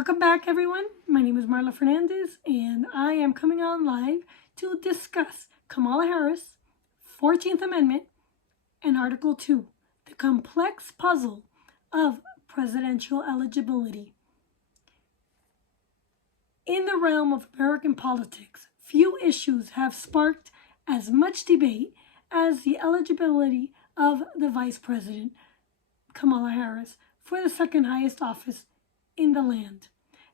Welcome back, everyone. My name is Marla Fernandez, and I am coming on live to discuss Kamala Harris, 14th Amendment, and Article 2, the complex puzzle of presidential eligibility. In the realm of American politics, few issues have sparked as much debate as the eligibility of the Vice President, Kamala Harris, for the second highest office in the land.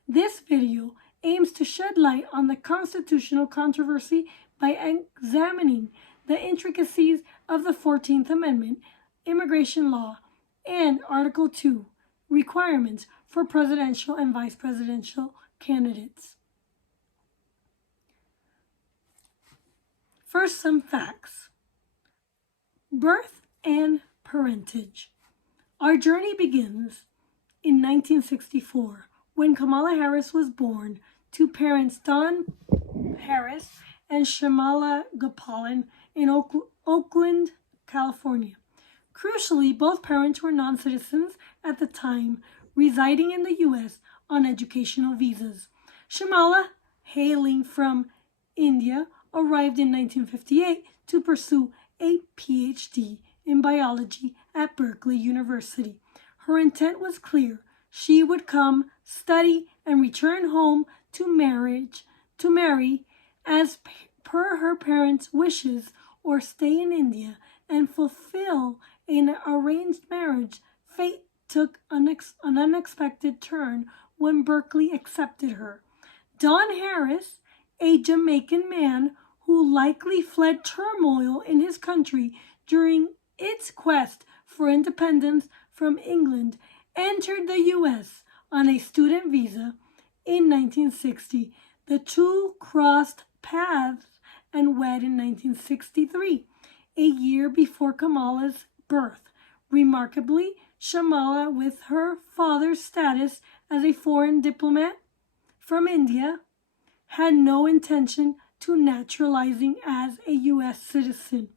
This video aims to shed light on the constitutional controversy by examining the intricacies of the 14th Amendment, immigration law, and Article 2, requirements for presidential and vice presidential candidates. First, some facts. Birth and parentage. Our journey begins in 1964, when Kamala Harris was born to parents Don Harris and Shamala Gopalan in Oakland, California. Crucially, both parents were non-citizens at the time, residing in the U.S. on educational visas. Shamala, hailing from India, arrived in 1958 to pursue a PhD in biology at Berkeley University. Her intent was clear. She would come, study, and return home to marry as per her parents' wishes, or stay in India and fulfill an arranged marriage. Fate took an unexpected turn when Berkeley accepted her. Don Harris, a Jamaican man who likely fled turmoil in his country during its quest for independence from England, entered the U.S. on a student visa in 1960. The two crossed paths and wed in 1963, a year before Kamala's birth. Remarkably, Shamala, with her father's status as a foreign diplomat from India, had no intention to naturalizing as a U.S. citizen.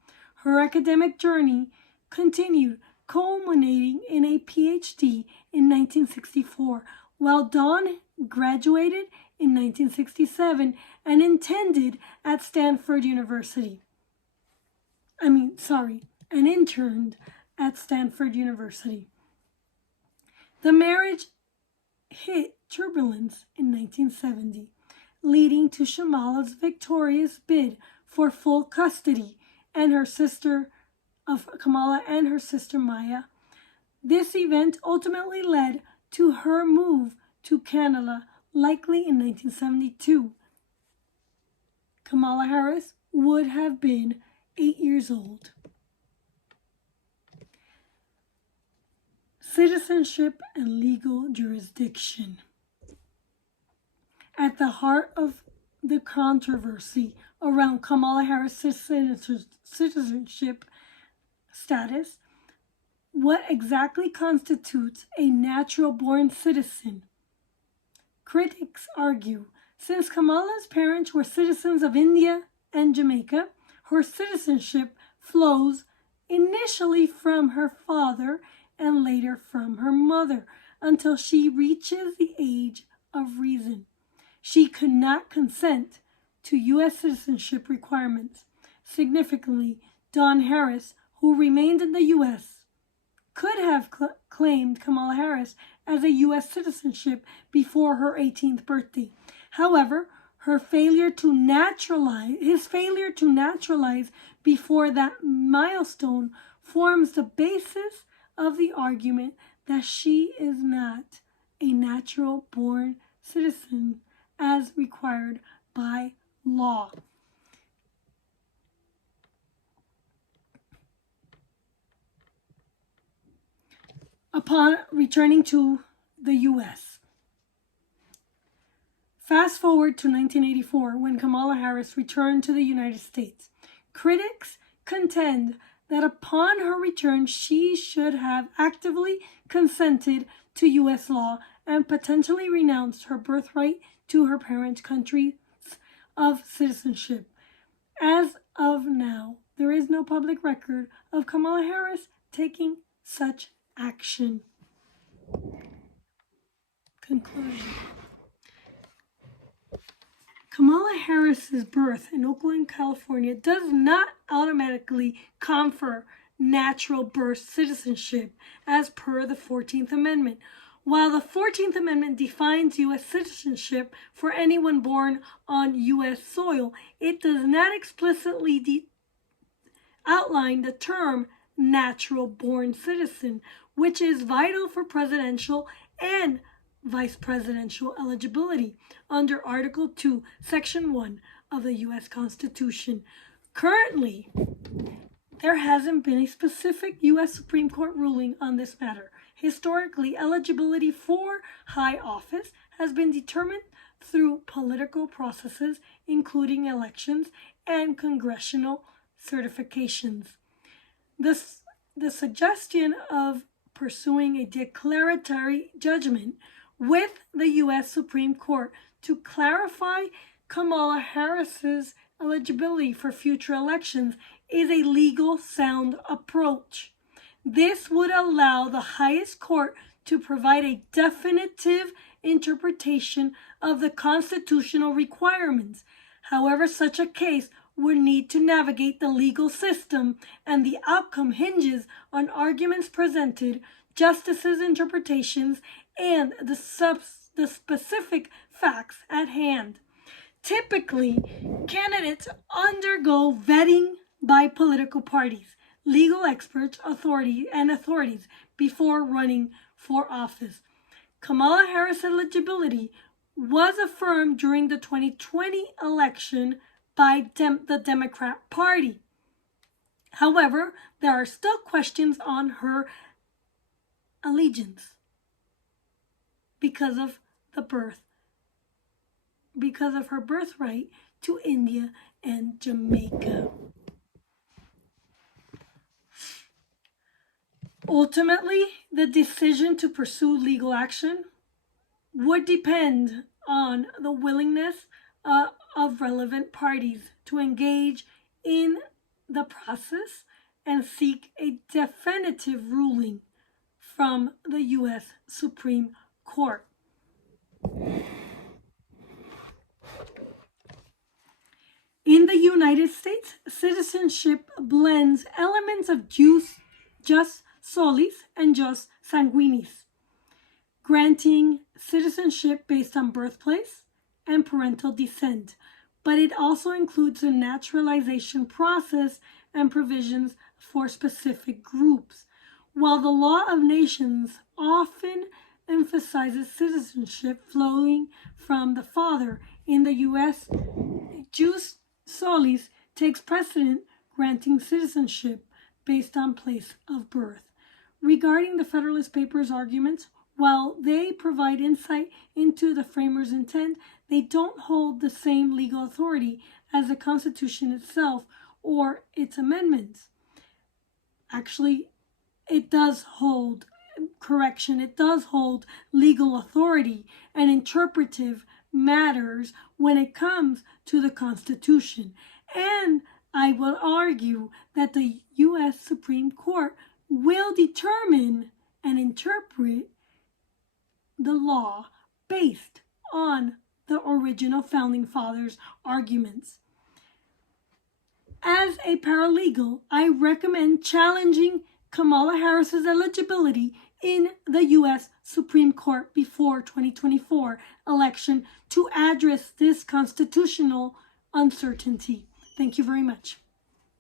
Her academic journey continued, culminating in a PhD in 1964, while Dawn graduated in 1967 and interned at Stanford University. The marriage hit turbulence in 1970, leading to Shamala's victorious bid for full custody and her sister Kamala and her sister Maya. This event ultimately led to her move to Canada, likely in 1972. Kamala Harris would have been 8 years old. Citizenship and legal jurisdiction. At the heart of the controversy around Kamala Harris' citizenship status, what exactly constitutes a natural-born citizen? Critics argue, since Kamala's parents were citizens of India and Jamaica, her citizenship flows initially from her father and later from her mother until she reaches the age of reason. She could not consent to U.S. citizenship requirements. Significantly, Don Harris, who remained in the U.S., could have claimed Kamala Harris as a U.S. citizenship before her 18th birthday. However, his failure to naturalize before that milestone forms the basis of the argument that she is not a natural-born citizen as required by law. Upon returning to the U.S. Fast forward to 1984, when Kamala Harris returned to the United States. Critics contend that upon her return, she should have actively consented to U.S. law and potentially renounced her birthright to her parents' countries of citizenship. As of now, there is no public record of Kamala Harris taking such action. Conclusion. Kamala Harris's birth in Oakland, California does not automatically confer natural birth citizenship as per the 14th Amendment. While the 14th Amendment defines U.S. citizenship for anyone born on U.S. soil, it does not explicitly outline the term natural born citizen, which is vital for presidential and vice presidential eligibility under Article 2, Section 1 of the U.S. Constitution. Currently, there hasn't been a specific U.S. Supreme Court ruling on this matter. Historically, eligibility for high office has been determined through political processes, including elections and congressional certifications. The suggestion of pursuing a declaratory judgment with the U.S. Supreme Court to clarify Kamala Harris's eligibility for future elections is a legal sound approach. This would allow the highest court to provide a definitive interpretation of the constitutional requirements. However, such a case would need to navigate the legal system, and the outcome hinges on arguments presented, justices' interpretations, and the specific facts at hand. Typically, candidates undergo vetting by political parties, legal experts, authorities before running for office. Kamala Harris' eligibility was affirmed during the 2020 election by the Democrat Party. However, there are still questions on her allegiance because of her birthright to India and Jamaica. Ultimately, the decision to pursue legal action would depend on the willingness of relevant parties to engage in the process and seek a definitive ruling from the U.S. Supreme Court. In the United States, citizenship blends elements of jus solis and jus sanguinis, granting citizenship based on birthplace and parental descent, but it also includes a naturalization process and provisions for specific groups. While the law of nations often emphasizes citizenship flowing from the father, in the U.S., jus solis takes precedent, granting citizenship based on place of birth. Regarding the Federalist Papers arguments, while they provide insight into the framers' intent, they don't hold the same legal authority as the Constitution itself or its amendments. Actually, it does hold legal authority and interpretive matters when it comes to the Constitution. And I will argue that the U.S. Supreme Court will determine and interpret the law based on the original Founding Fathers' arguments. As a paralegal, I recommend challenging Kamala Harris's eligibility in the U.S. Supreme Court before 2024 election to address this constitutional uncertainty. Thank you very much.